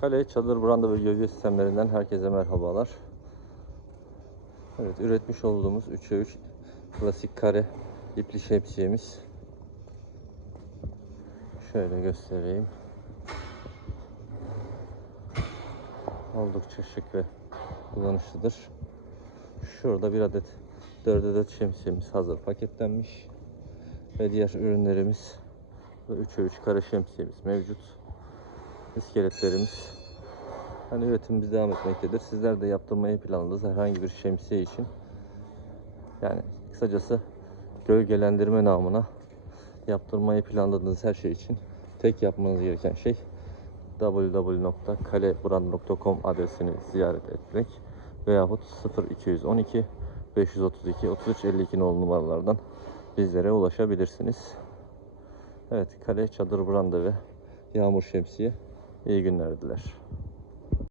Kale, çadır, branda ve gölge sistemlerinden herkese merhabalar. Evet, üretmiş olduğumuz 3'e 3 klasik kare ipli şemsiyemiz. Şöyle göstereyim. Oldukça şık ve kullanışlıdır. Şurada bir adet 4'e 4 şemsiyemiz hazır paketlenmiş. Ve diğer ürünlerimiz ve 3'e 3 kare şemsiyemiz mevcut. İskeletlerimiz. Hani üretimimiz devam etmektedir. Sizler de yaptırmayı planladığınız herhangi bir şemsiye için yani kısacası gölgelendirme namına yaptırmayı planladığınız her şey için tek yapmanız gereken şey www.kalebrand.com adresini ziyaret etmek veyahut 0212 532 33 52 nolu numaralardan bizlere ulaşabilirsiniz. Evet, kale, çadır, branda ve yağmur şemsiye iyi günler diler.